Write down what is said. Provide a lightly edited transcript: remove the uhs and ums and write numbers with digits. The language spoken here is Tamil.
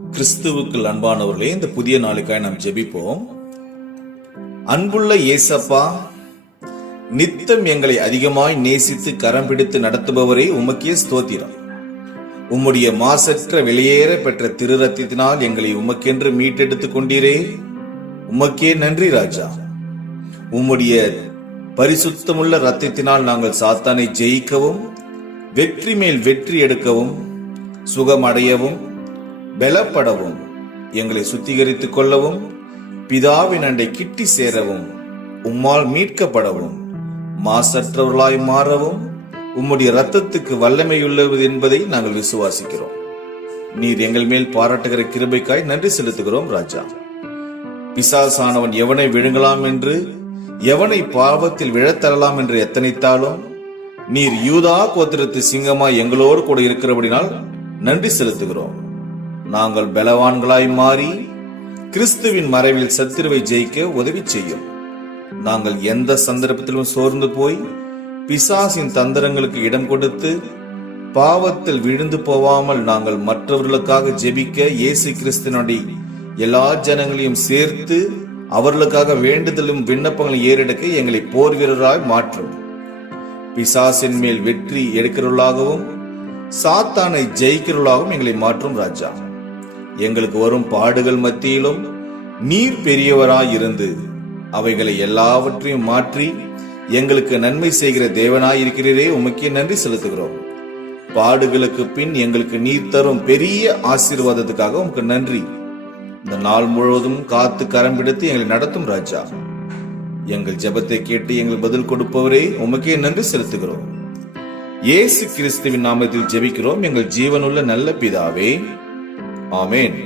கிறிஸ்துவுக்குள் அன்பானவர்களே, இந்த புதிய நாளுக்காய் நாம் ஜெபிப்போம். அன்புள்ள இயேசப்பா, நித்தம் எங்களை அதிகமாய் நேசித்து கரம் பிடித்து நடத்துபவரே, உமக்கே ஸ்தோத்திரம். உம்முடைய மாசற்ற வெளியேற பெற்ற திருரத்தினால் எங்களை உமக்கென்று மீட்டெடுத்துக் கொண்டீரே, உமக்கே நன்றி ராஜா. உம்முடைய பரிசுத்தமுள்ள ரத்தத்தினால் நாங்கள் சாத்தானை ஜெயிக்கவும், வெற்றி மேல் வெற்றி எடுக்கவும், சுகமடையவும், பலப்படவும், எங்களை சுத்திகரித்துக் கொள்ளவும், பிதாவின் அண்டை கிட்டி சேரவும், உம்மால் மீட்கப்படவும், மாசற்றவர்களாய் மாறவும் உம்முடைய இரத்தத்துக்கு வல்லமையுள்ளது என்பதை நாங்கள் விசுவாசிக்கிறோம். நீர் எங்கள் மேல் பாராட்டுகிற கிருபைக்காய் நன்றி செலுத்துகிறோம் ராஜா. பிசாசானவன் எவனை விழுங்கலாம் என்று, எவனை பாவத்தில் விழத்தரலாம் என்று எத்தனைத்தாலும், நீர் யூதா கோத்திரத்து சிங்கமாய் எங்களோடு கூட இருக்கிறபடினால் நன்றி செலுத்துகிறோம். நாங்கள் பலவான்களாய் மாறி கிறிஸ்துவின் மறைவில் சத்துருவை ஜெயிக்க உதவி செய்யும். நாங்கள் எந்த சந்தர்ப்பத்திலும் சோர்ந்து போய் பிசாசின் தந்திரங்களுக்கு இடம் கொடுத்து பாவத்தில் விழுந்து போவாமல் நாங்கள் மற்றவர்களுக்காக ஜெபிக்க இயேசு கிறிஸ்துவினுடைய எல்லா ஜனங்களையும் சேர்த்து அவர்களுக்காக வேண்டுதலும் விண்ணப்பங்களை ஏறெடுக்க எங்களை போர் வீரராய் மாற்றும். பிசாசின் மேல் வெற்றி எடுக்கிறவர்களாகவும் சாத்தானை ஜெயிக்கிறவர்களாகவும் எங்களை மாற்றும் ராஜா. எங்களுக்கு வரும் பாடுகள் மத்தியிலும் நீர் பெரியவராய் இருந்து அவைகளை எல்லாவற்றையும் மாற்றி எங்களுக்கு நன்மை செய்கிற தேவனாய் இருக்கிறீரே, உமக்கே நன்றி செலுத்துகிறோம். பாடுகளுக்கு பின் எங்களுக்கு நீர் தரும் பெரிய ஆசீர்வாதத்துக்காக உமக்கு நன்றி. இந்த நாள் முழுவதும் காத்து கரம் பிடித்து எங்களை நடத்தும் ராஜா. எங்கள் ஜெபத்தை கேட்டு எங்கள் பதில் கொடுப்பவரே, உமக்கே நன்றி செலுத்துகிறோம். இயேசு கிறிஸ்துவின் நாமத்தில் ஜெபிக்கிறோம் எங்கள் ஜீவனுள்ள நல்ல பிதாவே, ஆமென்.